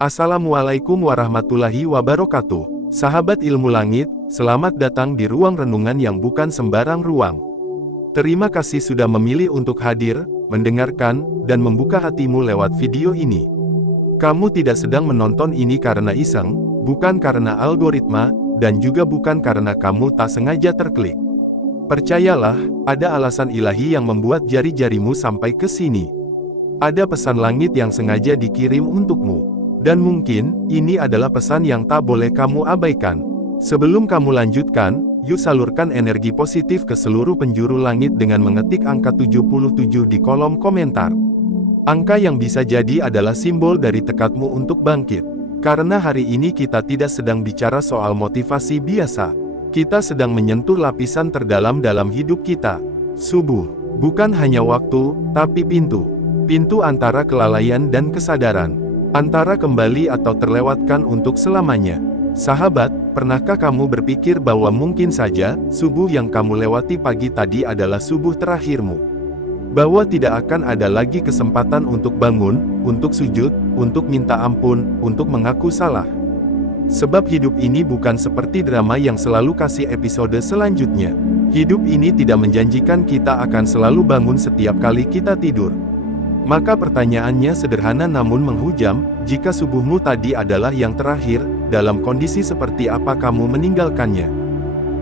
Assalamualaikum warahmatullahi wabarakatuh. Sahabat ilmu langit, selamat datang di ruang renungan yang bukan sembarang ruang. Terima kasih sudah memilih untuk hadir, mendengarkan, dan membuka hatimu lewat video ini. Kamu tidak sedang menonton ini karena iseng, bukan karena algoritma, dan juga bukan karena kamu tak sengaja terklik. Percayalah, ada alasan ilahi yang membuat jari-jarimu sampai ke sini. Ada pesan langit yang sengaja dikirim untukmu. Dan mungkin, ini adalah pesan yang tak boleh kamu abaikan. Sebelum kamu lanjutkan, yuk salurkan energi positif ke seluruh penjuru langit dengan mengetik angka 77 di kolom komentar. Angka yang bisa jadi adalah simbol dari tekadmu untuk bangkit. Karena hari ini kita tidak sedang bicara soal motivasi biasa. Kita sedang menyentuh lapisan terdalam dalam hidup kita. Subuh, bukan hanya waktu, tapi pintu. Pintu antara kelalaian dan kesadaran. Antara kembali atau terlewatkan untuk selamanya. Sahabat, pernahkah kamu berpikir bahwa mungkin saja, subuh yang kamu lewati pagi tadi adalah subuh terakhirmu? Bahwa tidak akan ada lagi kesempatan untuk bangun, untuk sujud, untuk minta ampun, untuk mengaku salah. Sebab hidup ini bukan seperti drama yang selalu kasih episode selanjutnya. Hidup ini tidak menjanjikan kita akan selalu bangun setiap kali kita tidur. Maka pertanyaannya sederhana namun menghujam, jika subuhmu tadi adalah yang terakhir, dalam kondisi seperti apa kamu meninggalkannya?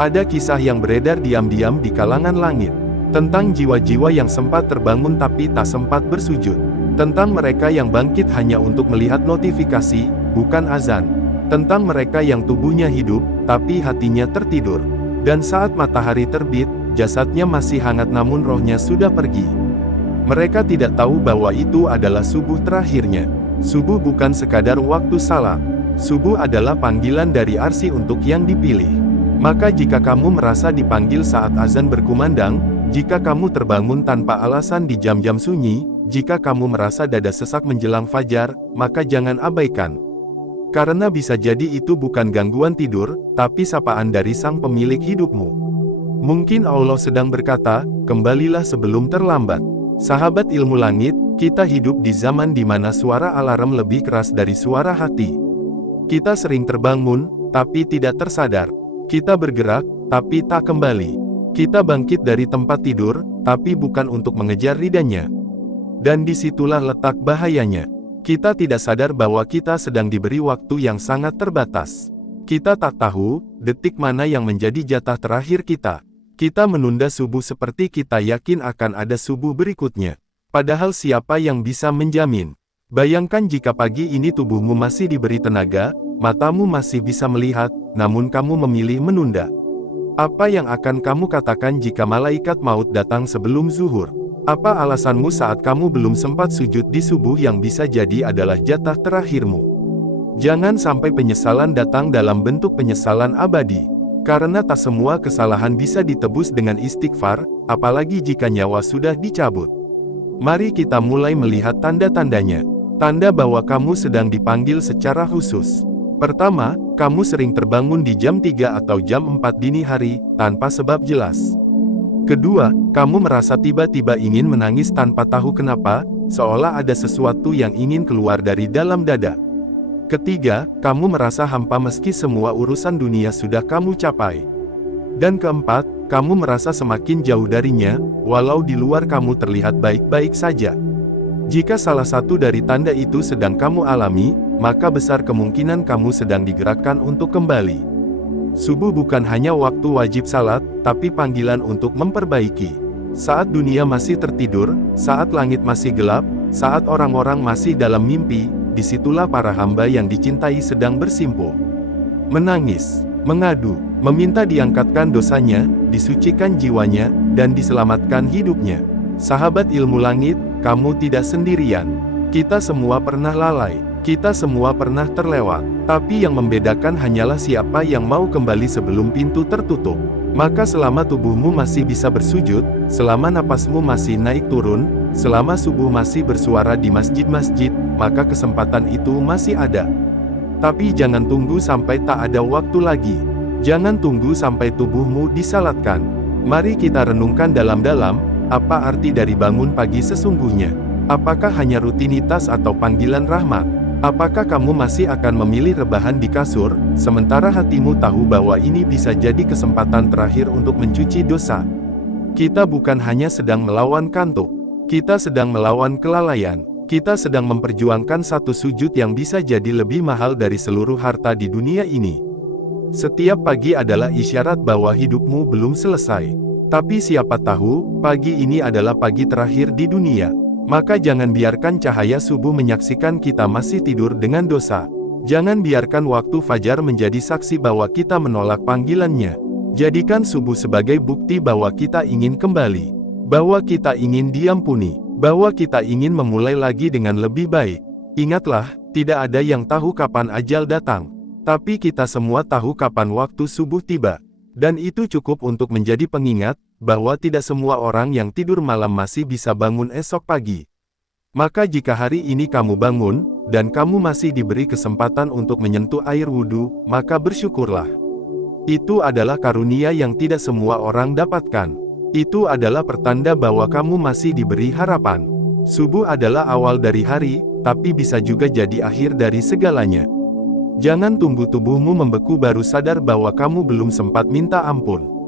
Ada kisah yang beredar diam-diam di kalangan langit, tentang jiwa-jiwa yang sempat terbangun tapi tak sempat bersujud, tentang mereka yang bangkit hanya untuk melihat notifikasi, bukan azan, tentang mereka yang tubuhnya hidup, tapi hatinya tertidur, dan saat matahari terbit, jasadnya masih hangat namun rohnya sudah pergi. Mereka tidak tahu bahwa itu adalah subuh terakhirnya. Subuh bukan sekadar waktu salat. Subuh adalah panggilan dari Arsy untuk yang dipilih. Maka jika kamu merasa dipanggil saat azan berkumandang, jika kamu terbangun tanpa alasan di jam-jam sunyi, jika kamu merasa dada sesak menjelang fajar, maka jangan abaikan. Karena bisa jadi itu bukan gangguan tidur, tapi sapaan dari Sang Pemilik hidupmu. Mungkin Allah sedang berkata, kembalilah sebelum terlambat. Sahabat ilmu langit, kita hidup di zaman di mana suara alarm lebih keras dari suara hati. Kita sering terbangun, tapi tidak tersadar. Kita bergerak, tapi tak kembali. Kita bangkit dari tempat tidur, tapi bukan untuk mengejar ridanya. Dan disitulah letak bahayanya. Kita tidak sadar bahwa kita sedang diberi waktu yang sangat terbatas. Kita tak tahu, detik mana yang menjadi jatah terakhir kita. Kita menunda subuh seperti kita yakin akan ada subuh berikutnya. Padahal siapa yang bisa menjamin? Bayangkan jika pagi ini tubuhmu masih diberi tenaga, matamu masih bisa melihat, namun kamu memilih menunda. Apa yang akan kamu katakan jika malaikat maut datang sebelum zuhur? Apa alasanmu saat kamu belum sempat sujud di subuh yang bisa jadi adalah jatah terakhirmu? Jangan sampai penyesalan datang dalam bentuk penyesalan abadi. Karena tak semua kesalahan bisa ditebus dengan istighfar, apalagi jika nyawa sudah dicabut. Mari kita mulai melihat tanda-tandanya. Tanda bahwa kamu sedang dipanggil secara khusus. Pertama, kamu sering terbangun di jam 3 atau jam 4 dini hari, tanpa sebab jelas. Kedua, kamu merasa tiba-tiba ingin menangis tanpa tahu kenapa, seolah ada sesuatu yang ingin keluar dari dalam dada. Ketiga, kamu merasa hampa meski semua urusan dunia sudah kamu capai. Dan keempat, kamu merasa semakin jauh darinya, walau di luar kamu terlihat baik-baik saja. Jika salah satu dari tanda itu sedang kamu alami, maka besar kemungkinan kamu sedang digerakkan untuk kembali. Subuh bukan hanya waktu wajib salat, tapi panggilan untuk memperbaiki. Saat dunia masih tertidur, saat langit masih gelap, saat orang-orang masih dalam mimpi, disitulah para hamba yang dicintai sedang bersimpuh. Menangis, mengadu, meminta diangkatkan dosanya, disucikan jiwanya, dan diselamatkan hidupnya. Sahabat ilmu langit, kamu tidak sendirian. Kita semua pernah lalai, kita semua pernah terlewat. Tapi yang membedakan hanyalah siapa yang mau kembali sebelum pintu tertutup. Maka selama tubuhmu masih bisa bersujud, selama napasmu masih naik turun, selama subuh masih bersuara di masjid-masjid, maka kesempatan itu masih ada. Tapi jangan tunggu sampai tak ada waktu lagi. Jangan tunggu sampai tubuhmu disalatkan. Mari kita renungkan dalam-dalam, apa arti dari bangun pagi sesungguhnya? Apakah hanya rutinitas atau panggilan rahmat? Apakah kamu masih akan memilih rebahan di kasur, sementara hatimu tahu bahwa ini bisa jadi kesempatan terakhir untuk mencuci dosa? Kita bukan hanya sedang melawan kantuk. Kita sedang melawan kelalaian. Kita sedang memperjuangkan satu sujud yang bisa jadi lebih mahal dari seluruh harta di dunia ini. Setiap pagi adalah isyarat bahwa hidupmu belum selesai. Tapi siapa tahu, pagi ini adalah pagi terakhir di dunia. Maka jangan biarkan cahaya subuh menyaksikan kita masih tidur dengan dosa. Jangan biarkan waktu fajar menjadi saksi bahwa kita menolak panggilannya. Jadikan subuh sebagai bukti bahwa kita ingin kembali. Bahwa kita ingin diampuni. Bahwa kita ingin memulai lagi dengan lebih baik. Ingatlah, tidak ada yang tahu kapan ajal datang. Tapi kita semua tahu kapan waktu subuh tiba. Dan itu cukup untuk menjadi pengingat, bahwa tidak semua orang yang tidur malam masih bisa bangun esok pagi. Maka jika hari ini kamu bangun, dan kamu masih diberi kesempatan untuk menyentuh air wudhu, maka bersyukurlah. Itu adalah karunia yang tidak semua orang dapatkan. Itu adalah pertanda bahwa kamu masih diberi harapan. Subuh adalah awal dari hari, tapi bisa juga jadi akhir dari segalanya. Jangan tunggu tubuhmu membeku baru sadar bahwa kamu belum sempat minta ampun.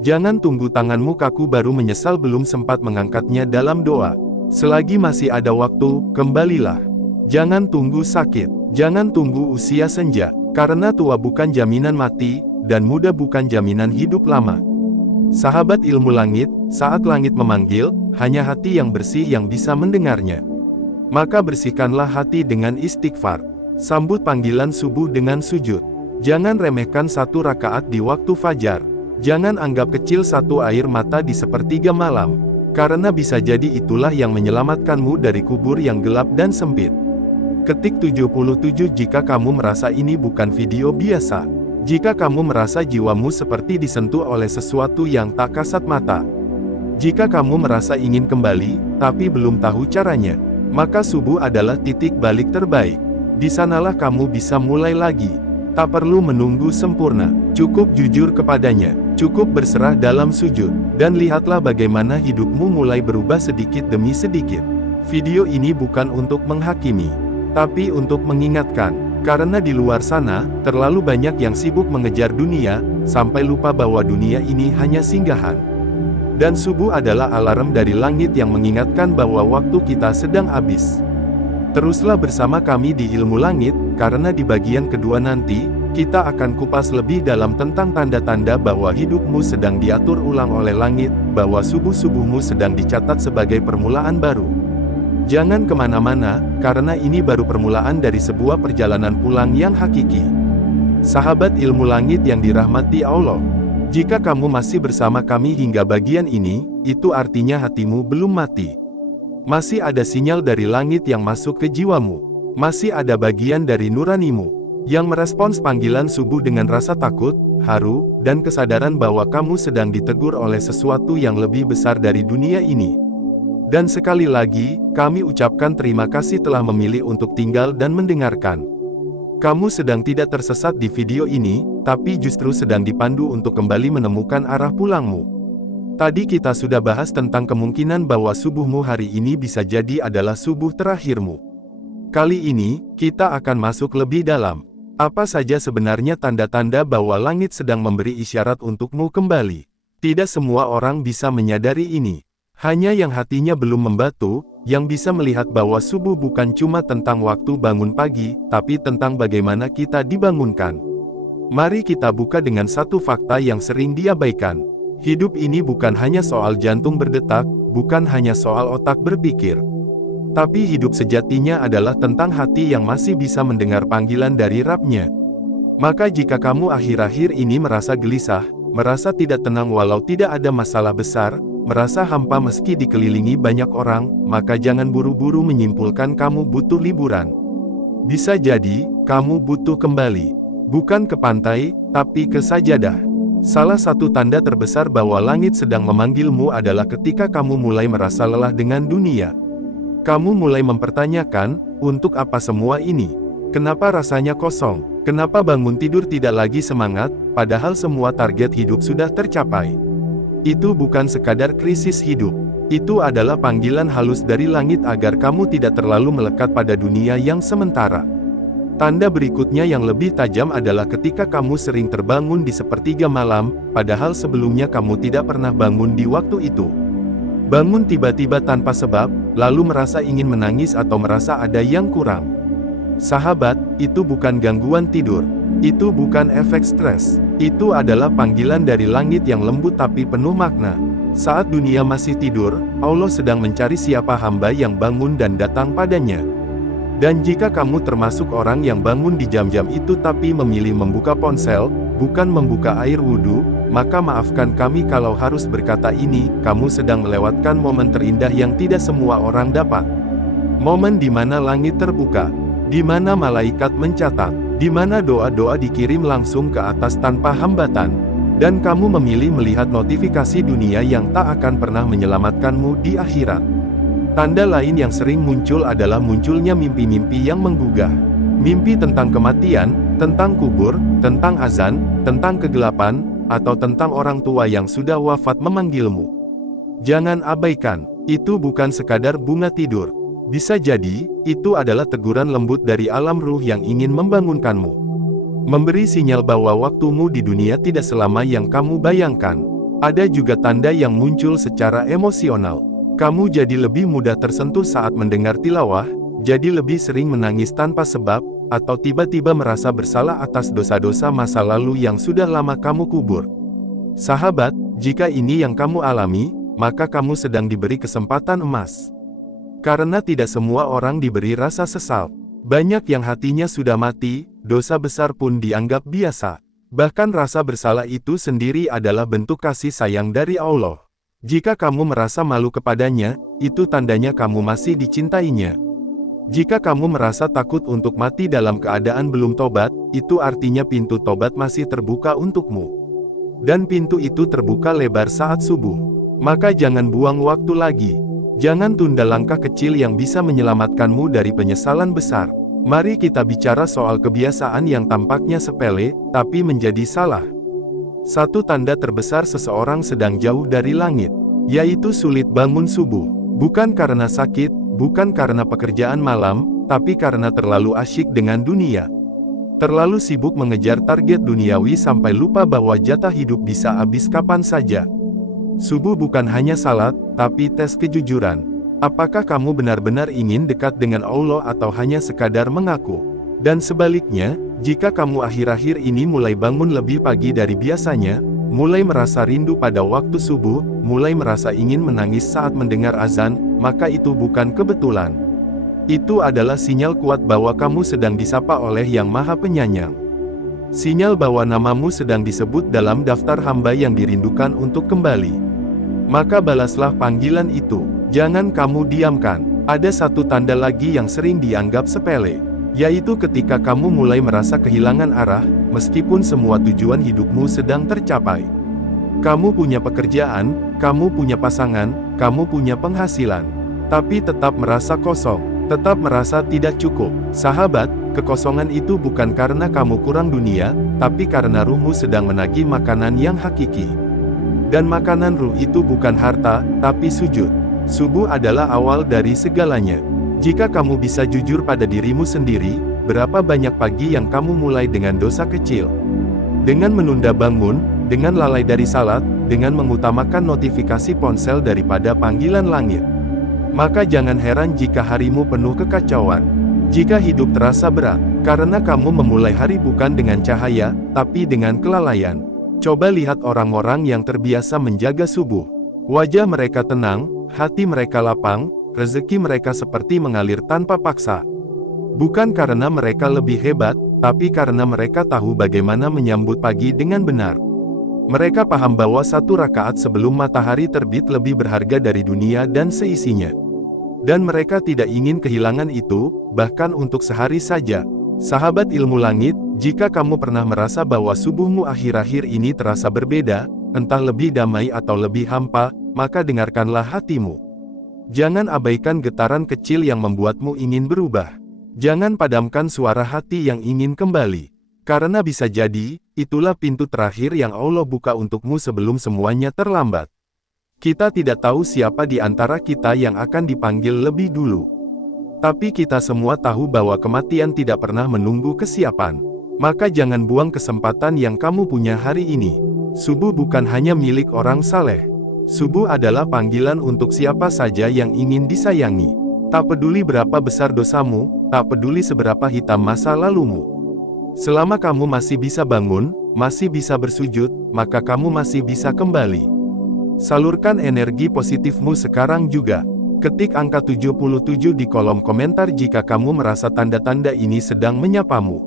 Jangan tunggu tanganmu kaku baru menyesal belum sempat mengangkatnya dalam doa. Selagi masih ada waktu, kembalilah. Jangan tunggu sakit. Jangan tunggu usia senja. Karena tua bukan jaminan mati, dan muda bukan jaminan hidup lama. Sahabat ilmu langit, saat langit memanggil, hanya hati yang bersih yang bisa mendengarnya. Maka bersihkanlah hati dengan istighfar. Sambut panggilan subuh dengan sujud. Jangan remehkan satu rakaat di waktu fajar. Jangan anggap kecil satu air mata di sepertiga malam. Karena bisa jadi itulah yang menyelamatkanmu dari kubur yang gelap dan sempit. Ketik 77 jika kamu merasa ini bukan video biasa. Jika kamu merasa jiwamu seperti disentuh oleh sesuatu yang tak kasat mata. Jika kamu merasa ingin kembali, tapi belum tahu caranya. Maka subuh adalah titik balik terbaik. Di sanalah kamu bisa mulai lagi. Tak perlu menunggu sempurna. Cukup jujur kepadanya. Cukup berserah dalam sujud. Dan lihatlah bagaimana hidupmu mulai berubah sedikit demi sedikit. Video ini bukan untuk menghakimi, tapi untuk mengingatkan. Karena di luar sana, terlalu banyak yang sibuk mengejar dunia, sampai lupa bahwa dunia ini hanya singgahan. Dan subuh adalah alarm dari langit yang mengingatkan bahwa waktu kita sedang habis. Teruslah bersama kami di Ilmu Langit, karena di bagian kedua nanti, kita akan kupas lebih dalam tentang tanda-tanda bahwa hidupmu sedang diatur ulang oleh langit, bahwa subuh-subuhmu sedang dicatat sebagai permulaan baru. Jangan kemana-mana, karena ini baru permulaan dari sebuah perjalanan pulang yang hakiki. Sahabat Ilmu Langit yang dirahmati Allah, jika kamu masih bersama kami hingga bagian ini, itu artinya hatimu belum mati. Masih ada sinyal dari langit yang masuk ke jiwamu. Masih ada bagian dari nuranimu yang merespons panggilan subuh dengan rasa takut, haru, dan kesadaran bahwa kamu sedang ditegur oleh sesuatu yang lebih besar dari dunia ini. Dan sekali lagi, kami ucapkan terima kasih telah memilih untuk tinggal dan mendengarkan. Kamu sedang tidak tersesat di video ini, tapi justru sedang dipandu untuk kembali menemukan arah pulangmu. Tadi kita sudah bahas tentang kemungkinan bahwa subuhmu hari ini bisa jadi adalah subuh terakhirmu. Kali ini, kita akan masuk lebih dalam. Apa saja sebenarnya tanda-tanda bahwa langit sedang memberi isyarat untukmu kembali? Tidak semua orang bisa menyadari ini. Hanya yang hatinya belum membatu, yang bisa melihat bahwa subuh bukan cuma tentang waktu bangun pagi, tapi tentang bagaimana kita dibangunkan. Mari kita buka dengan satu fakta yang sering diabaikan. Hidup ini bukan hanya soal jantung berdetak, bukan hanya soal otak berpikir. Tapi hidup sejatinya adalah tentang hati yang masih bisa mendengar panggilan dari Rabb-Nya. Maka jika kamu akhir-akhir ini merasa gelisah, merasa tidak tenang walau tidak ada masalah besar, merasa hampa meski dikelilingi banyak orang, maka jangan buru-buru menyimpulkan kamu butuh liburan. Bisa jadi, kamu butuh kembali. Bukan ke pantai, tapi ke sajadah. Salah satu tanda terbesar bahwa langit sedang memanggilmu adalah ketika kamu mulai merasa lelah dengan dunia. Kamu mulai mempertanyakan, untuk apa semua ini? Kenapa rasanya kosong? Kenapa bangun tidur tidak lagi semangat, padahal semua target hidup sudah tercapai? Itu bukan sekadar krisis hidup. Itu adalah panggilan halus dari langit agar kamu tidak terlalu melekat pada dunia yang sementara. Tanda berikutnya yang lebih tajam adalah ketika kamu sering terbangun di sepertiga malam, padahal sebelumnya kamu tidak pernah bangun di waktu itu. Bangun tiba-tiba tanpa sebab, lalu merasa ingin menangis atau merasa ada yang kurang. Sahabat, itu bukan gangguan tidur. Itu bukan efek stres. Itu adalah panggilan dari langit yang lembut tapi penuh makna. Saat dunia masih tidur, Allah sedang mencari siapa hamba yang bangun dan datang padanya. Dan jika kamu termasuk orang yang bangun di jam-jam itu tapi memilih membuka ponsel, bukan membuka air wudhu, maka maafkan kami kalau harus berkata ini, kamu sedang melewatkan momen terindah yang tidak semua orang dapat. Momen di mana langit terbuka, di mana malaikat mencatat, di mana doa-doa dikirim langsung ke atas tanpa hambatan, dan kamu memilih melihat notifikasi dunia yang tak akan pernah menyelamatkanmu di akhirat. Tanda lain yang sering muncul adalah munculnya mimpi-mimpi yang menggugah. Mimpi tentang kematian, tentang kubur, tentang azan, tentang kegelapan, atau tentang orang tua yang sudah wafat memanggilmu. Jangan abaikan, itu bukan sekadar bunga tidur. Bisa jadi, itu adalah teguran lembut dari alam ruh yang ingin membangunkanmu. Memberi sinyal bahwa waktumu di dunia tidak selama yang kamu bayangkan. Ada juga tanda yang muncul secara emosional. Kamu jadi lebih mudah tersentuh saat mendengar tilawah, jadi lebih sering menangis tanpa sebab, atau tiba-tiba merasa bersalah atas dosa-dosa masa lalu yang sudah lama kamu kubur. Sahabat, jika ini yang kamu alami, maka kamu sedang diberi kesempatan emas. Karena tidak semua orang diberi rasa sesal. Banyak yang hatinya sudah mati, dosa besar pun dianggap biasa. Bahkan rasa bersalah itu sendiri adalah bentuk kasih sayang dari Allah. Jika kamu merasa malu kepadanya, itu tandanya kamu masih dicintainya. Jika kamu merasa takut untuk mati dalam keadaan belum tobat, itu artinya pintu tobat masih terbuka untukmu. Dan pintu itu terbuka lebar saat subuh. Maka jangan buang waktu lagi. Jangan tunda langkah kecil yang bisa menyelamatkanmu dari penyesalan besar. Mari kita bicara soal kebiasaan yang tampaknya sepele, tapi menjadi salah. Satu tanda terbesar seseorang sedang jauh dari langit, yaitu sulit bangun subuh. Bukan karena sakit, bukan karena pekerjaan malam, tapi karena terlalu asyik dengan dunia. Terlalu sibuk mengejar target duniawi sampai lupa bahwa jatah hidup bisa habis kapan saja. Subuh bukan hanya salat, tapi tes kejujuran. Apakah kamu benar-benar ingin dekat dengan Allah atau hanya sekadar mengaku? Dan sebaliknya, jika kamu akhir-akhir ini mulai bangun lebih pagi dari biasanya, mulai merasa rindu pada waktu subuh, mulai merasa ingin menangis saat mendengar azan, maka itu bukan kebetulan. Itu adalah sinyal kuat bahwa kamu sedang disapa oleh Yang Maha Penyayang. Sinyal bahwa namamu sedang disebut dalam daftar hamba yang dirindukan untuk kembali. Maka balaslah panggilan itu. Jangan kamu diamkan. Ada satu tanda lagi yang sering dianggap sepele, yaitu ketika kamu mulai merasa kehilangan arah, meskipun semua tujuan hidupmu sedang tercapai. Kamu punya pekerjaan, kamu punya pasangan, kamu punya penghasilan, tapi tetap merasa kosong, tetap merasa tidak cukup. Sahabat, kekosongan itu bukan karena kamu kurang dunia, tapi karena ruhmu sedang menagih makanan yang hakiki. Dan makanan ruh itu bukan harta, tapi sujud. Subuh adalah awal dari segalanya. Jika kamu bisa jujur pada dirimu sendiri, berapa banyak pagi yang kamu mulai dengan dosa kecil? Dengan menunda bangun, dengan lalai dari salat, dengan mengutamakan notifikasi ponsel daripada panggilan langit. Maka jangan heran jika harimu penuh kekacauan. Jika hidup terasa berat, karena kamu memulai hari bukan dengan cahaya, tapi dengan kelalaian. Coba lihat orang-orang yang terbiasa menjaga subuh. Wajah mereka tenang, hati mereka lapang, rezeki mereka seperti mengalir tanpa paksa. Bukan karena mereka lebih hebat, tapi karena mereka tahu bagaimana menyambut pagi dengan benar. Mereka paham bahwa satu rakaat sebelum matahari terbit lebih berharga dari dunia dan seisinya. Dan mereka tidak ingin kehilangan itu, bahkan untuk sehari saja. Sahabat ilmu langit, jika kamu pernah merasa bahwa subuhmu akhir-akhir ini terasa berbeda, entah lebih damai atau lebih hampa, maka dengarkanlah hatimu. Jangan abaikan getaran kecil yang membuatmu ingin berubah. Jangan padamkan suara hati yang ingin kembali. Karena bisa jadi, itulah pintu terakhir yang Allah buka untukmu sebelum semuanya terlambat. Kita tidak tahu siapa di antara kita yang akan dipanggil lebih dulu. Tapi kita semua tahu bahwa kematian tidak pernah menunggu kesiapan. Maka jangan buang kesempatan yang kamu punya hari ini. Subuh bukan hanya milik orang saleh. Subuh adalah panggilan untuk siapa saja yang ingin disayangi. Tak peduli berapa besar dosamu, tak peduli seberapa hitam masa lalumu. Selama kamu masih bisa bangun, masih bisa bersujud, maka kamu masih bisa kembali. Salurkan energi positifmu sekarang juga. Ketik angka 77 di kolom komentar jika kamu merasa tanda-tanda ini sedang menyapamu.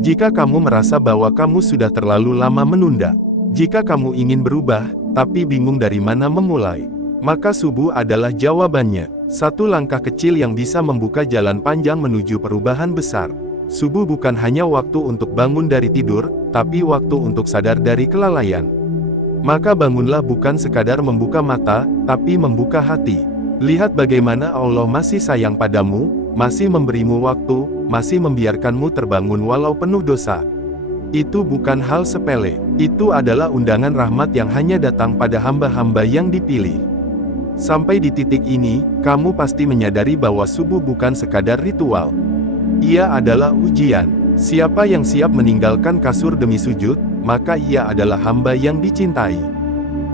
Jika kamu merasa bahwa kamu sudah terlalu lama menunda. Jika kamu ingin berubah, tapi bingung dari mana memulai. Maka subuh adalah jawabannya. Satu langkah kecil yang bisa membuka jalan panjang menuju perubahan besar. Subuh bukan hanya waktu untuk bangun dari tidur, tapi waktu untuk sadar dari kelalaian. Maka bangunlah bukan sekadar membuka mata, tapi membuka hati. Lihat bagaimana Allah masih sayang padamu, masih memberimu waktu, masih membiarkanmu terbangun walau penuh dosa. Itu bukan hal sepele, itu adalah undangan rahmat yang hanya datang pada hamba-hamba yang dipilih. Sampai di titik ini, kamu pasti menyadari bahwa subuh bukan sekadar ritual. Ia adalah ujian. Siapa yang siap meninggalkan kasur demi sujud, maka ia adalah hamba yang dicintai.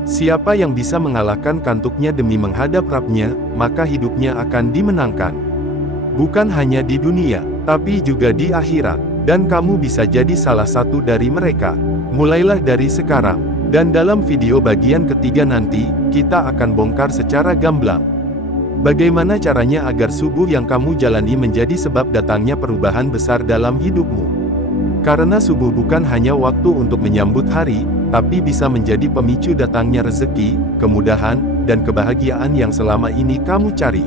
Siapa yang bisa mengalahkan kantuknya demi menghadap Rabb-Nya, maka hidupnya akan dimenangkan. Bukan hanya di dunia, tapi juga di akhirat. Dan kamu bisa jadi salah satu dari mereka. Mulailah dari sekarang. Dan dalam video bagian ketiga nanti, kita akan bongkar secara gamblang. Bagaimana caranya agar subuh yang kamu jalani menjadi sebab datangnya perubahan besar dalam hidupmu. Karena subuh bukan hanya waktu untuk menyambut hari, tapi bisa menjadi pemicu datangnya rezeki, kemudahan, dan kebahagiaan yang selama ini kamu cari.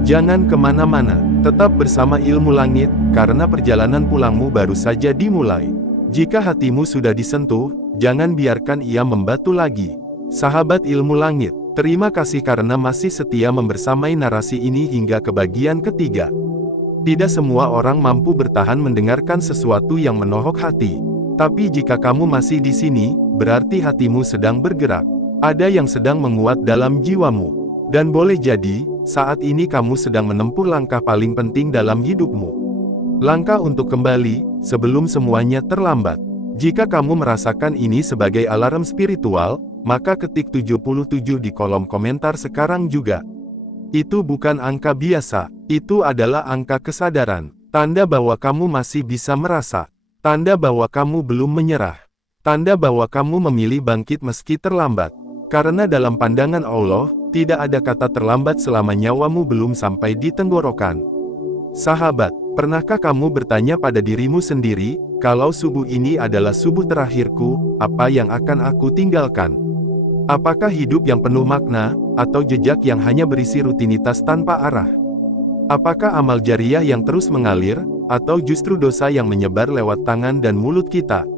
Jangan kemana-mana, tetap bersama Ilmu Langit, karena perjalanan pulangmu baru saja dimulai. Jika hatimu sudah disentuh, jangan biarkan ia membatu lagi. Sahabat Ilmu Langit, terima kasih karena masih setia membersamai narasi ini hingga ke bagian ketiga. Tidak semua orang mampu bertahan mendengarkan sesuatu yang menohok hati. Tapi jika kamu masih di sini, berarti hatimu sedang bergerak. Ada yang sedang menguat dalam jiwamu. Dan boleh jadi, saat ini kamu sedang menempuh langkah paling penting dalam hidupmu. Langkah untuk kembali, sebelum semuanya terlambat. Jika kamu merasakan ini sebagai alarm spiritual, maka ketik 77 di kolom komentar sekarang juga. Itu bukan angka biasa, itu adalah angka kesadaran. Tanda bahwa kamu masih bisa merasa. Tanda bahwa kamu belum menyerah. Tanda bahwa kamu memilih bangkit meski terlambat. Karena dalam pandangan Allah, tidak ada kata terlambat selama nyawamu belum sampai di tenggorokan. Sahabat, pernahkah kamu bertanya pada dirimu sendiri, kalau subuh ini adalah subuh terakhirku, apa yang akan aku tinggalkan? Apakah hidup yang penuh makna, atau jejak yang hanya berisi rutinitas tanpa arah? Apakah amal jariah yang terus mengalir, atau justru dosa yang menyebar lewat tangan dan mulut kita?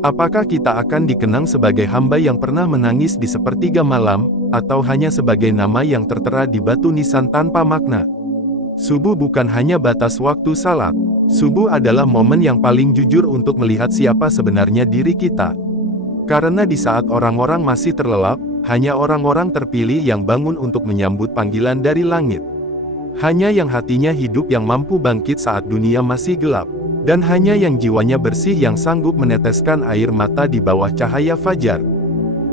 Apakah kita akan dikenang sebagai hamba yang pernah menangis di sepertiga malam, atau hanya sebagai nama yang tertera di batu nisan tanpa makna? Subuh bukan hanya batas waktu salat. Subuh adalah momen yang paling jujur untuk melihat siapa sebenarnya diri kita. Karena di saat orang-orang masih terlelap, hanya orang-orang terpilih yang bangun untuk menyambut panggilan dari langit. Hanya yang hatinya hidup yang mampu bangkit saat dunia masih gelap. Dan hanya yang jiwanya bersih yang sanggup meneteskan air mata di bawah cahaya fajar.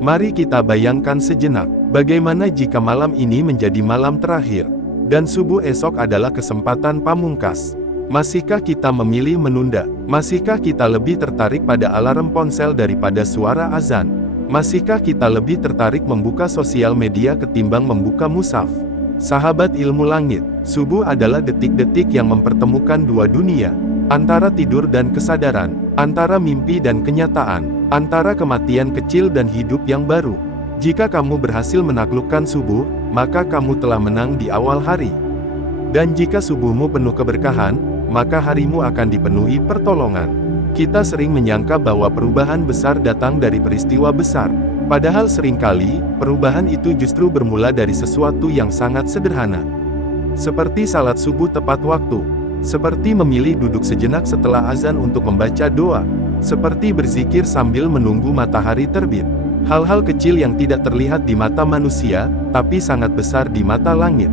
Mari kita bayangkan sejenak, bagaimana jika malam ini menjadi malam terakhir, dan subuh esok adalah kesempatan pamungkas. Masihkah kita memilih menunda? Masihkah kita lebih tertarik pada alarm ponsel daripada suara azan? Masihkah kita lebih tertarik membuka sosial media ketimbang membuka mushaf? Sahabat Ilmu Langit, subuh adalah detik-detik yang mempertemukan dua dunia. Antara tidur dan kesadaran, antara mimpi dan kenyataan, antara kematian kecil dan hidup yang baru. Jika kamu berhasil menaklukkan subuh, maka kamu telah menang di awal hari. Dan jika subuhmu penuh keberkahan, maka harimu akan dipenuhi pertolongan. Kita sering menyangka bahwa perubahan besar datang dari peristiwa besar. Padahal seringkali, perubahan itu justru bermula dari sesuatu yang sangat sederhana. Seperti salat subuh tepat waktu. Seperti memilih duduk sejenak setelah azan untuk membaca doa. Seperti berzikir sambil menunggu matahari terbit. Hal-hal kecil yang tidak terlihat di mata manusia, tapi sangat besar di mata langit.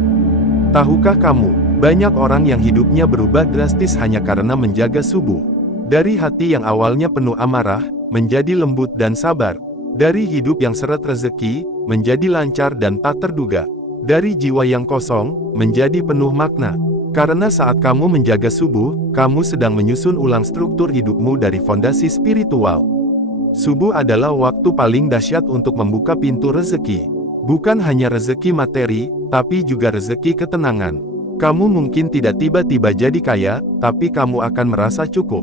Tahukah kamu, banyak orang yang hidupnya berubah drastis hanya karena menjaga subuh. Dari hati yang awalnya penuh amarah, menjadi lembut dan sabar. Dari hidup yang seret rezeki, menjadi lancar dan tak terduga. Dari jiwa yang kosong, menjadi penuh makna. Karena saat kamu menjaga subuh, kamu sedang menyusun ulang struktur hidupmu dari fondasi spiritual. Subuh adalah waktu paling dahsyat untuk membuka pintu rezeki. Bukan hanya rezeki materi, tapi juga rezeki ketenangan. Kamu mungkin tidak tiba-tiba jadi kaya, tapi kamu akan merasa cukup.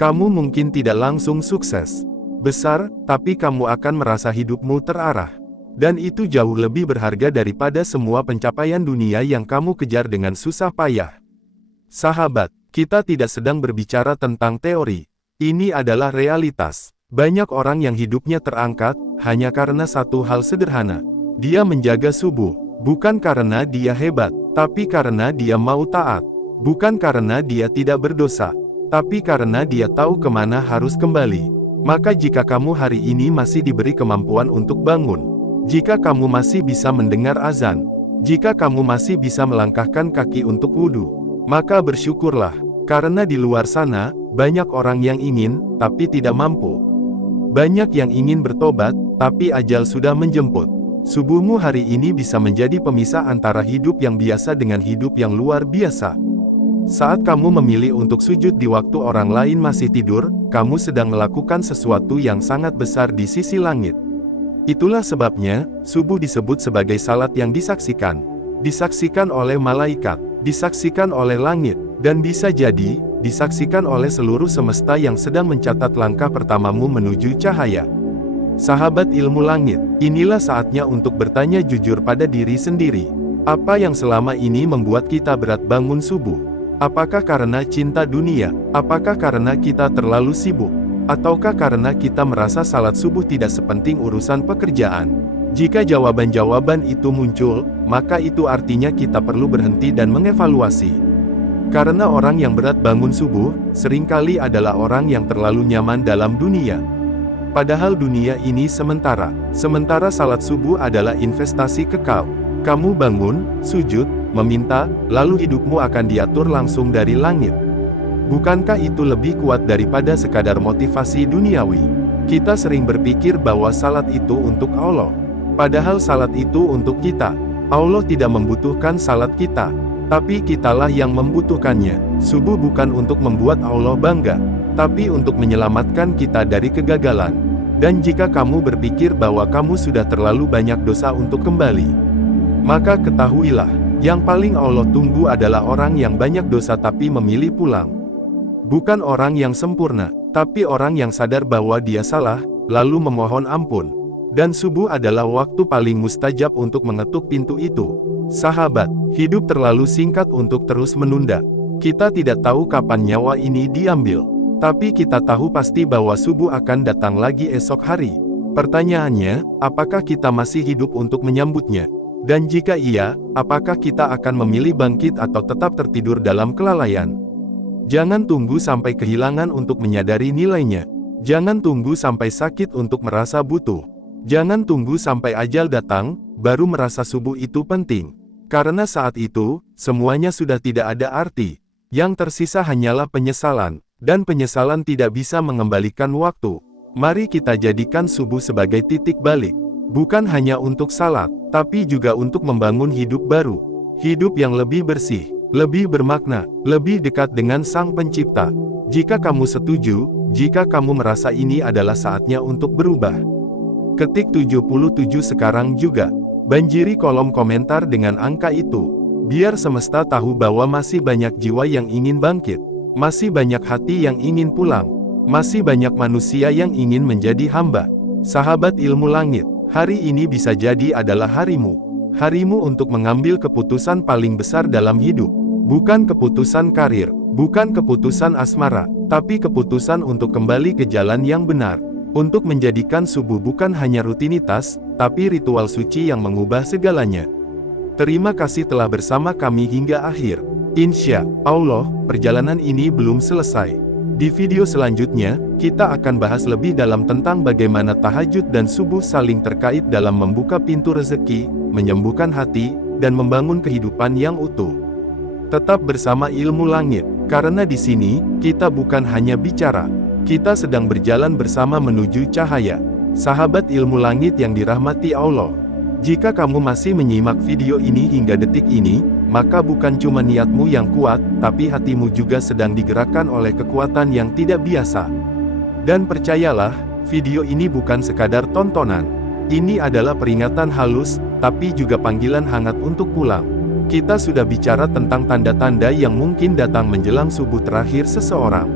Kamu mungkin tidak langsung sukses besar, tapi kamu akan merasa hidupmu terarah. Dan itu jauh lebih berharga daripada semua pencapaian dunia yang kamu kejar dengan susah payah. Sahabat, kita tidak sedang berbicara tentang teori. Ini adalah realitas. Banyak orang yang hidupnya terangkat, hanya karena satu hal sederhana. Dia menjaga subuh, bukan karena dia hebat, tapi karena dia mau taat. Bukan karena dia tidak berdosa, tapi karena dia tahu kemana harus kembali. Maka jika kamu hari ini masih diberi kemampuan untuk bangun, jika kamu masih bisa mendengar azan, jika kamu masih bisa melangkahkan kaki untuk wudhu, maka bersyukurlah, karena di luar sana, banyak orang yang ingin, tapi tidak mampu. Banyak yang ingin bertobat, tapi ajal sudah menjemput. Subuhmu hari ini bisa menjadi pemisah antara hidup yang biasa dengan hidup yang luar biasa. Saat kamu memilih untuk sujud di waktu orang lain masih tidur, kamu sedang melakukan sesuatu yang sangat besar di sisi langit. Itulah sebabnya, subuh disebut sebagai salat yang disaksikan. Disaksikan oleh malaikat, disaksikan oleh langit, dan bisa jadi, disaksikan oleh seluruh semesta yang sedang mencatat langkah pertamamu menuju cahaya. Sahabat ilmu langit, inilah saatnya untuk bertanya jujur pada diri sendiri. Apa yang selama ini membuat kita berat bangun subuh? Apakah karena cinta dunia? Apakah karena kita terlalu sibuk? Ataukah karena kita merasa salat subuh tidak sepenting urusan pekerjaan? Jika jawaban-jawaban itu muncul, maka itu artinya kita perlu berhenti dan mengevaluasi. Karena orang yang berat bangun subuh, seringkali adalah orang yang terlalu nyaman dalam dunia. Padahal dunia ini sementara. Sementara salat subuh adalah investasi kekal. Kamu bangun, sujud, meminta, lalu hidupmu akan diatur langsung dari langit. Bukankah itu lebih kuat daripada sekadar motivasi duniawi? Kita sering berpikir bahwa salat itu untuk Allah. Padahal salat itu untuk kita. Allah tidak membutuhkan salat kita, tapi kitalah yang membutuhkannya. Subuh bukan untuk membuat Allah bangga, tapi untuk menyelamatkan kita dari kegagalan. Dan jika kamu berpikir bahwa kamu sudah terlalu banyak dosa untuk kembali, maka ketahuilah, yang paling Allah tunggu adalah orang yang banyak dosa tapi memilih pulang. Bukan orang yang sempurna, tapi orang yang sadar bahwa dia salah, lalu memohon ampun. Dan subuh adalah waktu paling mustajab untuk mengetuk pintu itu. Sahabat, hidup terlalu singkat untuk terus menunda. Kita tidak tahu kapan nyawa ini diambil, tapi kita tahu pasti bahwa subuh akan datang lagi esok hari. Pertanyaannya, apakah kita masih hidup untuk menyambutnya? Dan jika iya, apakah kita akan memilih bangkit atau tetap tertidur dalam kelalaian? Jangan tunggu sampai kehilangan untuk menyadari nilainya. Jangan tunggu sampai sakit untuk merasa butuh. Jangan tunggu sampai ajal datang, baru merasa subuh itu penting. Karena saat itu, semuanya sudah tidak ada arti. Yang tersisa hanyalah penyesalan, dan penyesalan tidak bisa mengembalikan waktu. Mari kita jadikan subuh sebagai titik balik. Bukan hanya untuk salat, tapi juga untuk membangun hidup baru. Hidup yang lebih bersih, lebih bermakna, lebih dekat dengan Sang Pencipta. Jika kamu setuju, jika kamu merasa ini adalah saatnya untuk berubah, ketik 77 sekarang juga. Banjiri kolom komentar dengan angka itu. Biar semesta tahu bahwa masih banyak jiwa yang ingin bangkit. Masih banyak hati yang ingin pulang. Masih banyak manusia yang ingin menjadi hamba. Sahabat ilmu langit, hari ini bisa jadi adalah harimu. Harimu untuk mengambil keputusan paling besar dalam hidup. Bukan keputusan karir, bukan keputusan asmara, tapi keputusan untuk kembali ke jalan yang benar. Untuk menjadikan subuh bukan hanya rutinitas, tapi ritual suci yang mengubah segalanya. Terima kasih telah bersama kami hingga akhir. Insya Allah, perjalanan ini belum selesai. Di video selanjutnya, kita akan bahas lebih dalam tentang bagaimana tahajud dan subuh saling terkait dalam membuka pintu rezeki, menyembuhkan hati, dan membangun kehidupan yang utuh. Tetap bersama Ilmu Langit, karena di sini, kita bukan hanya bicara, kita sedang berjalan bersama menuju cahaya. Sahabat Ilmu Langit yang dirahmati Allah. Jika kamu masih menyimak video ini hingga detik ini, maka bukan cuma niatmu yang kuat, tapi hatimu juga sedang digerakkan oleh kekuatan yang tidak biasa. Dan percayalah, video ini bukan sekadar tontonan. Ini adalah peringatan halus, tapi juga panggilan hangat untuk pulang. Kita sudah bicara tentang tanda-tanda yang mungkin datang menjelang subuh terakhir seseorang.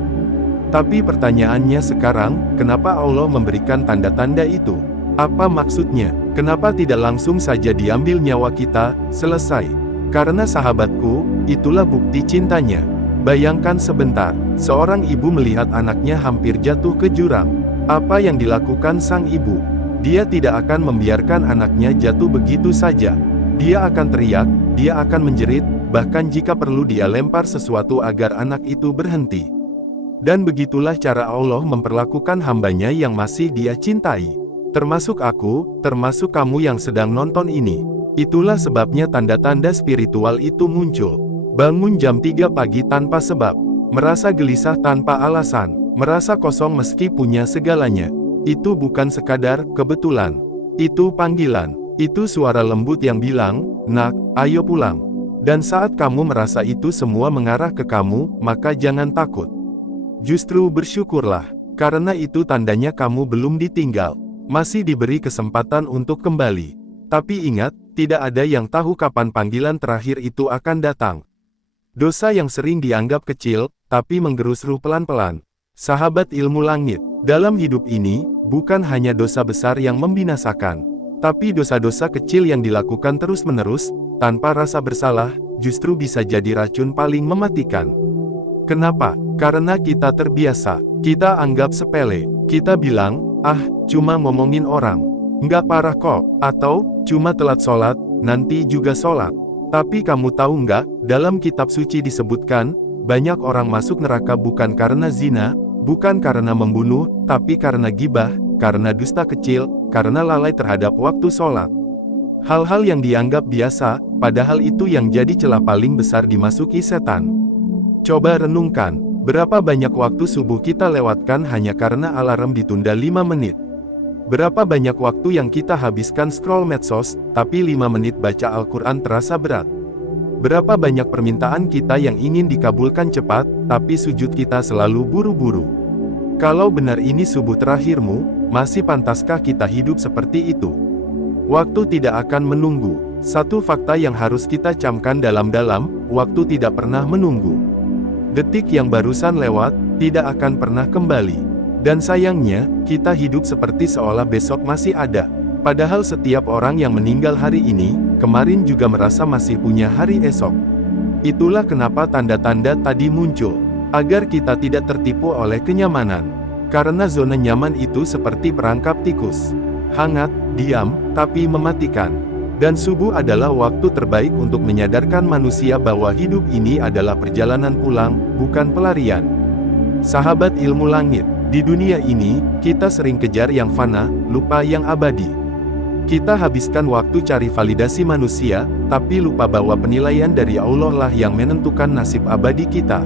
Tapi pertanyaannya sekarang, kenapa Allah memberikan tanda-tanda itu? Apa maksudnya? Kenapa tidak langsung saja diambil nyawa kita, selesai? Karena sahabatku, itulah bukti cintanya. Bayangkan sebentar, seorang ibu melihat anaknya hampir jatuh ke jurang. Apa yang dilakukan sang ibu? Dia tidak akan membiarkan anaknya jatuh begitu saja. Dia akan teriak, dia akan menjerit, bahkan jika perlu dia lempar sesuatu agar anak itu berhenti. Dan begitulah cara Allah memperlakukan hambanya yang masih Dia cintai. Termasuk aku, termasuk kamu yang sedang nonton ini. Itulah sebabnya tanda-tanda spiritual itu muncul. Bangun jam 3 pagi tanpa sebab, merasa gelisah tanpa alasan, merasa kosong meski punya segalanya. Itu bukan sekadar kebetulan. Itu panggilan. Itu suara lembut yang bilang, "Nak, ayo pulang." Dan saat kamu merasa itu semua mengarah ke kamu, maka jangan takut. Justru bersyukurlah, karena itu tandanya kamu belum ditinggal. Masih diberi kesempatan untuk kembali. Tapi ingat, tidak ada yang tahu kapan panggilan terakhir itu akan datang. Dosa yang sering dianggap kecil, tapi menggerus ruh pelan-pelan. Sahabat Ilmu Langit, dalam hidup ini, bukan hanya dosa besar yang membinasakan, tapi dosa-dosa kecil yang dilakukan terus-menerus, tanpa rasa bersalah, justru bisa jadi racun paling mematikan. Kenapa? Karena kita terbiasa, kita anggap sepele, kita bilang, cuma ngomongin orang. Nggak parah kok, atau, cuma telat sholat, nanti juga sholat. Tapi kamu tahu nggak, dalam kitab suci disebutkan, banyak orang masuk neraka bukan karena zina, bukan karena membunuh, tapi karena gibah, karena dusta kecil, karena lalai terhadap waktu sholat. Hal-hal yang dianggap biasa, padahal itu yang jadi celah paling besar dimasuki setan. Coba renungkan, berapa banyak waktu subuh kita lewatkan hanya karena alarm ditunda 5 menit. Berapa banyak waktu yang kita habiskan scroll medsos, tapi 5 menit baca Al-Quran terasa berat. Berapa banyak permintaan kita yang ingin dikabulkan cepat, tapi sujud kita selalu buru-buru. Kalau benar ini subuh terakhirmu, masih pantaskah kita hidup seperti itu? Waktu tidak akan menunggu. Satu fakta yang harus kita camkan dalam-dalam, waktu tidak pernah menunggu. Detik yang barusan lewat, tidak akan pernah kembali. Dan sayangnya, kita hidup seperti seolah besok masih ada. Padahal setiap orang yang meninggal hari ini, kemarin juga merasa masih punya hari esok. Itulah kenapa tanda-tanda tadi muncul. Agar kita tidak tertipu oleh kenyamanan. Karena zona nyaman itu seperti perangkap tikus. Hangat, diam, tapi mematikan. Dan subuh adalah waktu terbaik untuk menyadarkan manusia bahwa hidup ini adalah perjalanan pulang, bukan pelarian. Sahabat Ilmu Langit, di dunia ini, kita sering kejar yang fana, lupa yang abadi. Kita habiskan waktu cari validasi manusia, tapi lupa bahwa penilaian dari Allah lah yang menentukan nasib abadi kita.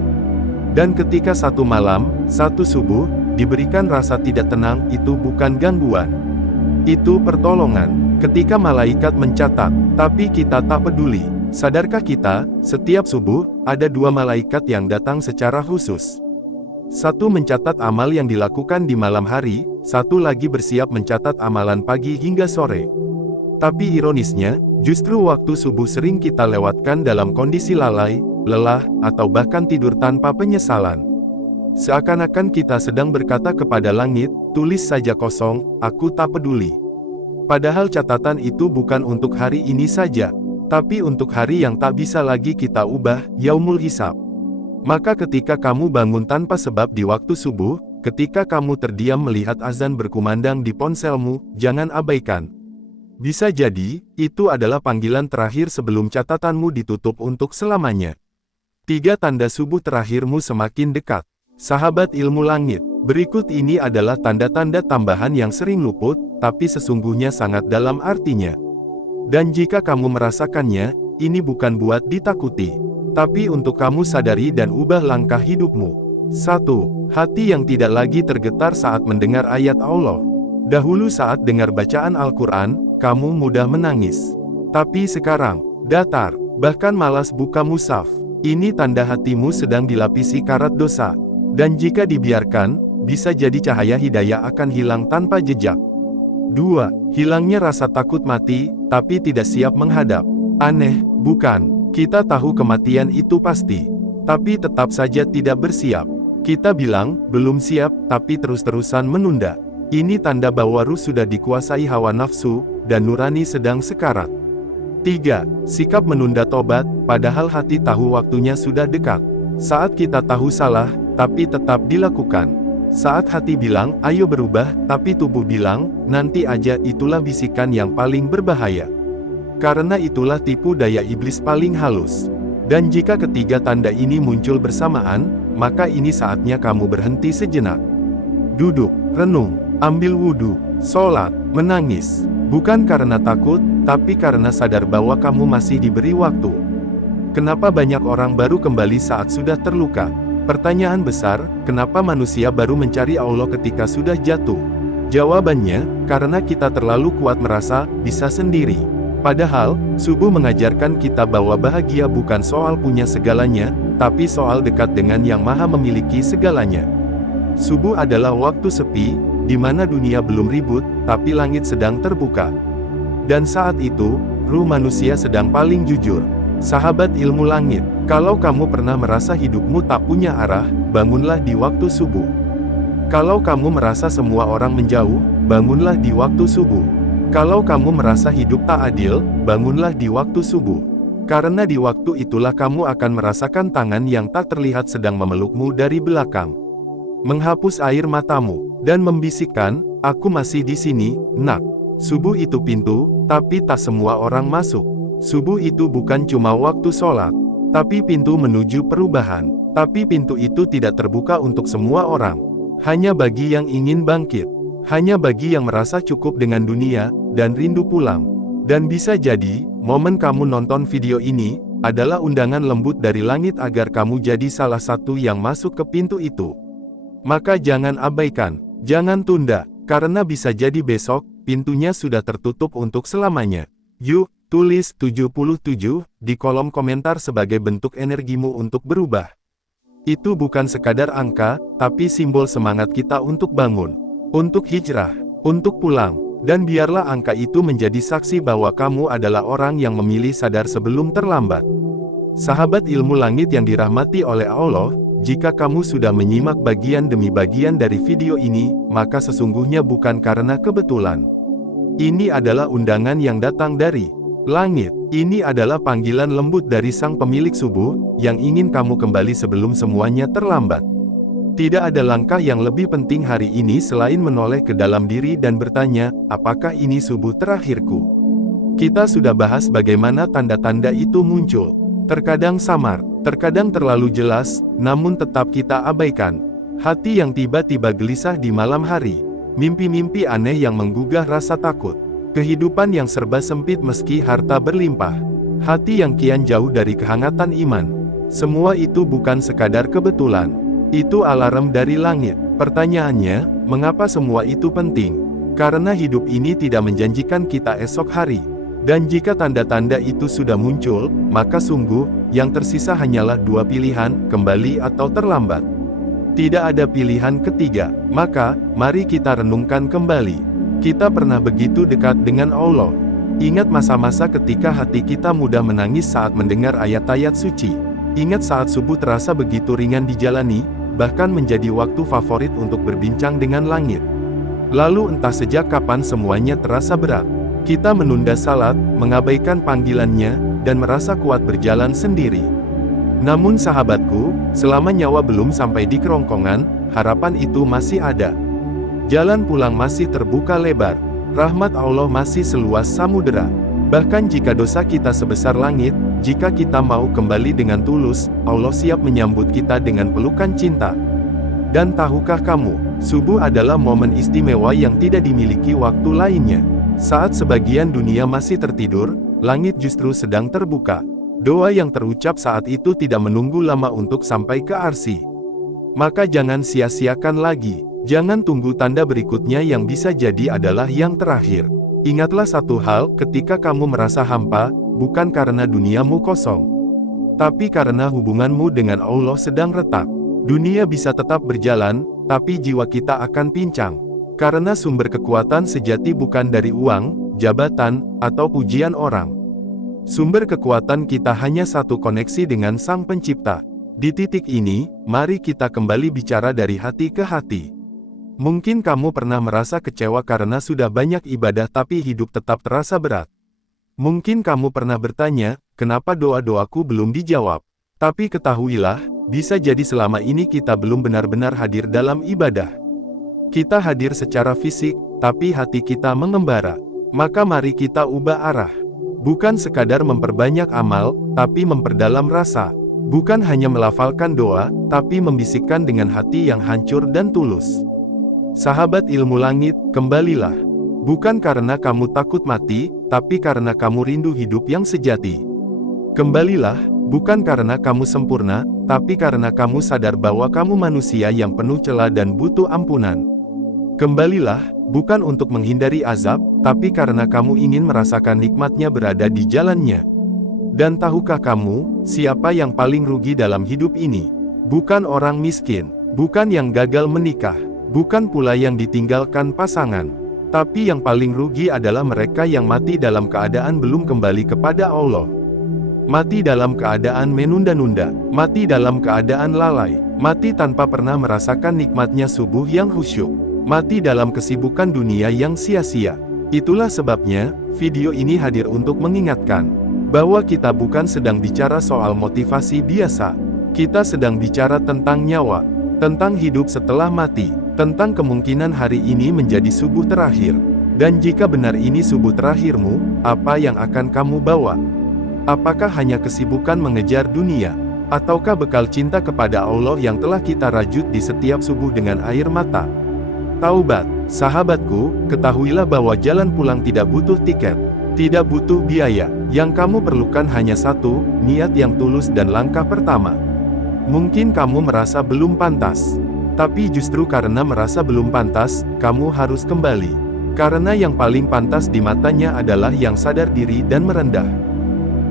Dan ketika satu malam, satu subuh, diberikan rasa tidak tenang, itu bukan gangguan. Itu pertolongan. Ketika malaikat mencatat, tapi kita tak peduli. Sadarkah kita, setiap subuh, ada 2 malaikat yang datang secara khusus. Satu mencatat amal yang dilakukan di malam hari, satu lagi bersiap mencatat amalan pagi hingga sore. Tapi ironisnya, justru waktu subuh sering kita lewatkan dalam kondisi lalai, lelah, atau bahkan tidur tanpa penyesalan. Seakan-akan kita sedang berkata kepada langit, tulis saja kosong, aku tak peduli. Padahal catatan itu bukan untuk hari ini saja, tapi untuk hari yang tak bisa lagi kita ubah, yaumul hisab. Maka ketika kamu bangun tanpa sebab di waktu subuh, ketika kamu terdiam melihat azan berkumandang di ponselmu, jangan abaikan. Bisa jadi, itu adalah panggilan terakhir sebelum catatanmu ditutup untuk selamanya. 3 tanda subuh terakhirmu semakin dekat. Sahabat ilmu langit, berikut ini adalah tanda-tanda tambahan yang sering luput, tapi sesungguhnya sangat dalam artinya. Dan jika kamu merasakannya, ini bukan buat ditakuti, tapi untuk kamu sadari dan ubah langkah hidupmu. 1. Hati yang tidak lagi tergetar saat mendengar ayat Allah. Dahulu saat dengar bacaan Al-Quran, kamu mudah menangis. Tapi sekarang, datar, bahkan malas buka mushaf. Ini tanda hatimu sedang dilapisi karat dosa. Dan jika dibiarkan, bisa jadi cahaya hidayah akan hilang tanpa jejak. 2. Hilangnya rasa takut mati, tapi tidak siap menghadap. Aneh, bukan? Kita tahu kematian itu pasti, tapi tetap saja tidak bersiap. Kita bilang, belum siap, tapi terus-terusan menunda. Ini tanda bahwa ruh sudah dikuasai hawa nafsu, dan nurani sedang sekarat. 3. Sikap menunda tobat, padahal hati tahu waktunya sudah dekat. Saat kita tahu salah, tapi tetap dilakukan. Saat hati bilang, ayo berubah, tapi tubuh bilang, nanti aja, itulah bisikan yang paling berbahaya. Karena itulah tipu daya iblis paling halus. Dan jika ketiga tanda ini muncul bersamaan, maka ini saatnya kamu berhenti sejenak. Duduk, renung, ambil wudhu, sholat, menangis. Bukan karena takut, tapi karena sadar bahwa kamu masih diberi waktu. Kenapa banyak orang baru kembali saat sudah terluka? Pertanyaan besar, kenapa manusia baru mencari Allah ketika sudah jatuh? Jawabannya, karena kita terlalu kuat merasa bisa sendiri. Padahal, subuh mengajarkan kita bahwa bahagia bukan soal punya segalanya, tapi soal dekat dengan yang maha memiliki segalanya. Subuh adalah waktu sepi, di mana dunia belum ribut, tapi langit sedang terbuka. Dan saat itu, ruh manusia sedang paling jujur. Sahabat ilmu langit, kalau kamu pernah merasa hidupmu tak punya arah, bangunlah di waktu subuh. Kalau kamu merasa semua orang menjauh, bangunlah di waktu subuh. Kalau kamu merasa hidup tak adil, bangunlah di waktu subuh. Karena di waktu itulah kamu akan merasakan tangan yang tak terlihat sedang memelukmu dari belakang, menghapus air matamu, dan membisikkan, aku masih di sini, nak. Subuh itu pintu, tapi tak semua orang masuk. Subuh itu bukan cuma waktu sholat, tapi pintu menuju perubahan. Tapi pintu itu tidak terbuka untuk semua orang. Hanya bagi yang ingin bangkit. Hanya bagi yang merasa cukup dengan dunia, dan rindu pulang. Dan bisa jadi, momen kamu nonton video ini, adalah undangan lembut dari langit agar kamu jadi salah satu yang masuk ke pintu itu. Maka jangan abaikan, jangan tunda, karena bisa jadi besok, pintunya sudah tertutup untuk selamanya. Yuk, tulis 77 di kolom komentar sebagai bentuk energimu untuk berubah. Itu bukan sekadar angka, tapi simbol semangat kita untuk bangun, untuk hijrah, untuk pulang. Dan biarlah angka itu menjadi saksi bahwa kamu adalah orang yang memilih sadar sebelum terlambat. Sahabat ilmu langit yang dirahmati oleh Allah, jika kamu sudah menyimak bagian demi bagian dari video ini, maka sesungguhnya bukan karena kebetulan. Ini adalah undangan yang datang dari langit. Ini adalah panggilan lembut dari sang pemilik subuh, yang ingin kamu kembali sebelum semuanya terlambat. Tidak ada langkah yang lebih penting hari ini selain menoleh ke dalam diri dan bertanya, apakah ini subuh terakhirku? Kita sudah bahas bagaimana tanda-tanda itu muncul. Terkadang samar, terkadang terlalu jelas, namun tetap kita abaikan. Hati yang tiba-tiba gelisah di malam hari. Mimpi-mimpi aneh yang menggugah rasa takut. Kehidupan yang serba sempit meski harta berlimpah. Hati yang kian jauh dari kehangatan iman. Semua itu bukan sekadar kebetulan. Itu alarm dari langit. Pertanyaannya, mengapa semua itu penting? Karena hidup ini tidak menjanjikan kita esok hari. Dan jika tanda-tanda itu sudah muncul, maka sungguh, yang tersisa hanyalah dua pilihan, kembali atau terlambat. Tidak ada pilihan ketiga. Maka, mari kita renungkan kembali. Kita pernah begitu dekat dengan Allah. Ingat masa-masa ketika hati kita mudah menangis saat mendengar ayat-ayat suci. Ingat saat subuh terasa begitu ringan dijalani, bahkan menjadi waktu favorit untuk berbincang dengan langit. Lalu entah sejak kapan semuanya terasa berat. Kita menunda salat, mengabaikan panggilannya, dan merasa kuat berjalan sendiri. Namun sahabatku, selama nyawa belum sampai di kerongkongan, harapan itu masih ada. Jalan pulang masih terbuka lebar. Rahmat Allah masih seluas samudera. Bahkan jika dosa kita sebesar langit, jika kita mau kembali dengan tulus, Allah siap menyambut kita dengan pelukan cinta. Dan tahukah kamu, subuh adalah momen istimewa yang tidak dimiliki waktu lainnya. Saat sebagian dunia masih tertidur, langit justru sedang terbuka. Doa yang terucap saat itu tidak menunggu lama untuk sampai ke arsy. Maka jangan sia-siakan lagi. Jangan tunggu tanda berikutnya yang bisa jadi adalah yang terakhir. Ingatlah satu hal, ketika kamu merasa hampa, bukan karena duniamu kosong, tapi karena hubunganmu dengan Allah sedang retak. Dunia bisa tetap berjalan, tapi jiwa kita akan pincang. Karena sumber kekuatan sejati bukan dari uang, jabatan, atau pujian orang. Sumber kekuatan kita hanya satu, koneksi dengan Sang Pencipta. Di titik ini, mari kita kembali bicara dari hati ke hati. Mungkin kamu pernah merasa kecewa karena sudah banyak ibadah tapi hidup tetap terasa berat. Mungkin kamu pernah bertanya, kenapa doa-doaku belum dijawab? Tapi ketahuilah, bisa jadi selama ini kita belum benar-benar hadir dalam ibadah. Kita hadir secara fisik, tapi hati kita mengembara. Maka mari kita ubah arah. Bukan sekadar memperbanyak amal, tapi memperdalam rasa. Bukan hanya melafalkan doa, tapi membisikkan dengan hati yang hancur dan tulus. Sahabat ilmu langit, kembalilah. Bukan karena kamu takut mati, tapi karena kamu rindu hidup yang sejati. Kembalilah, bukan karena kamu sempurna, tapi karena kamu sadar bahwa kamu manusia yang penuh celah dan butuh ampunan. Kembalilah, bukan untuk menghindari azab, tapi karena kamu ingin merasakan nikmatnya berada di jalannya. Dan tahukah kamu, siapa yang paling rugi dalam hidup ini? Bukan orang miskin, bukan yang gagal menikah, bukan pula yang ditinggalkan pasangan. Tapi yang paling rugi adalah mereka yang mati dalam keadaan belum kembali kepada Allah. Mati dalam keadaan menunda-nunda, mati dalam keadaan lalai, mati tanpa pernah merasakan nikmatnya subuh yang khusyuk, mati dalam kesibukan dunia yang sia-sia. Itulah sebabnya, video ini hadir untuk mengingatkan, bahwa kita bukan sedang bicara soal motivasi biasa. Kita sedang bicara tentang nyawa, tentang hidup setelah mati, tentang kemungkinan hari ini menjadi subuh terakhir. Dan jika benar ini subuh terakhirmu, apa yang akan kamu bawa? Apakah hanya kesibukan mengejar dunia? Ataukah bekal cinta kepada Allah yang telah kita rajut di setiap subuh dengan air mata? Taubat, sahabatku, ketahuilah bahwa jalan pulang tidak butuh tiket, tidak butuh biaya. Yang kamu perlukan hanya satu, niat yang tulus dan langkah pertama. Mungkin kamu merasa belum pantas, tapi justru karena merasa belum pantas, kamu harus kembali. Karena yang paling pantas di matanya adalah yang sadar diri dan merendah.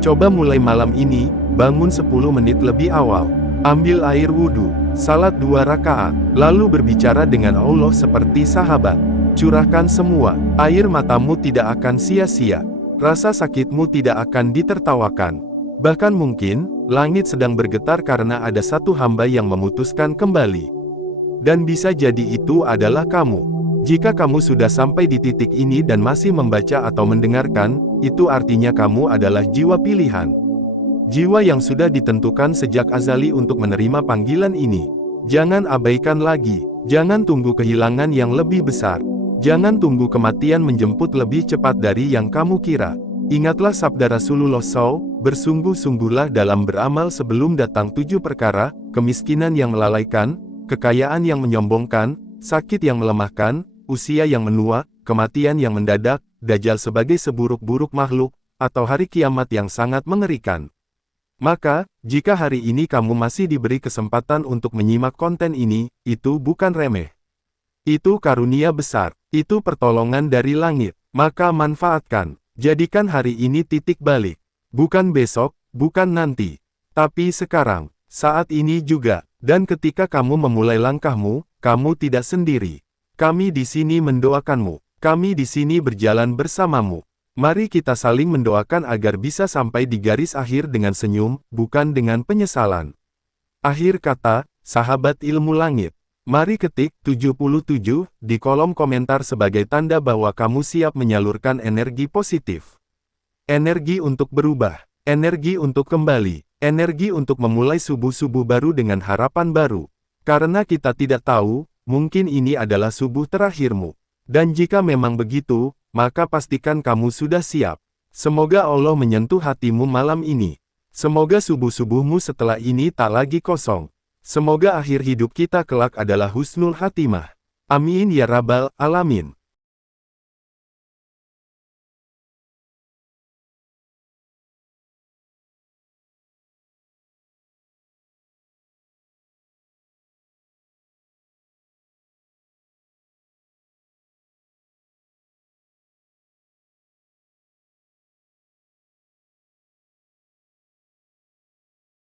Coba mulai malam ini, bangun 10 menit lebih awal. Ambil air wudhu, salat 2 rakaat, lalu berbicara dengan Allah seperti sahabat. Curahkan semua, air matamu tidak akan sia-sia. Rasa sakitmu tidak akan ditertawakan. Bahkan mungkin, langit sedang bergetar karena ada satu hamba yang memutuskan kembali. Dan bisa jadi itu adalah kamu. Jika kamu sudah sampai di titik ini dan masih membaca atau mendengarkan, itu artinya kamu adalah jiwa pilihan. Jiwa yang sudah ditentukan sejak azali untuk menerima panggilan ini. Jangan abaikan lagi, jangan tunggu kehilangan yang lebih besar. Jangan tunggu kematian menjemput lebih cepat dari yang kamu kira. Ingatlah sabda Rasulullah SAW, bersungguh-sungguhlah dalam beramal sebelum datang 7 perkara, kemiskinan yang melalaikan, kekayaan yang menyombongkan, sakit yang melemahkan, usia yang menua, kematian yang mendadak, Dajjal sebagai seburuk-buruk makhluk, atau hari kiamat yang sangat mengerikan. Maka, jika hari ini kamu masih diberi kesempatan untuk menyimak konten ini, itu bukan remeh. Itu karunia besar, itu pertolongan dari langit. Maka manfaatkan, jadikan hari ini titik balik. Bukan besok, bukan nanti, tapi sekarang, saat ini juga. Dan ketika kamu memulai langkahmu, kamu tidak sendiri. Kami di sini mendoakanmu. Kami di sini berjalan bersamamu. Mari kita saling mendoakan agar bisa sampai di garis akhir dengan senyum, bukan dengan penyesalan. Akhir kata, sahabat ilmu langit. Mari ketik 77 di kolom komentar sebagai tanda bahwa kamu siap menyalurkan energi positif. Energi untuk berubah, energi untuk kembali, energi untuk memulai subuh-subuh baru dengan harapan baru. Karena kita tidak tahu, mungkin ini adalah subuh terakhirmu. Dan jika memang begitu, maka pastikan kamu sudah siap. Semoga Allah menyentuh hatimu malam ini. Semoga subuh-subuhmu setelah ini tak lagi kosong. Semoga akhir hidup kita kelak adalah husnul khatimah. Amin ya rabbal alamin.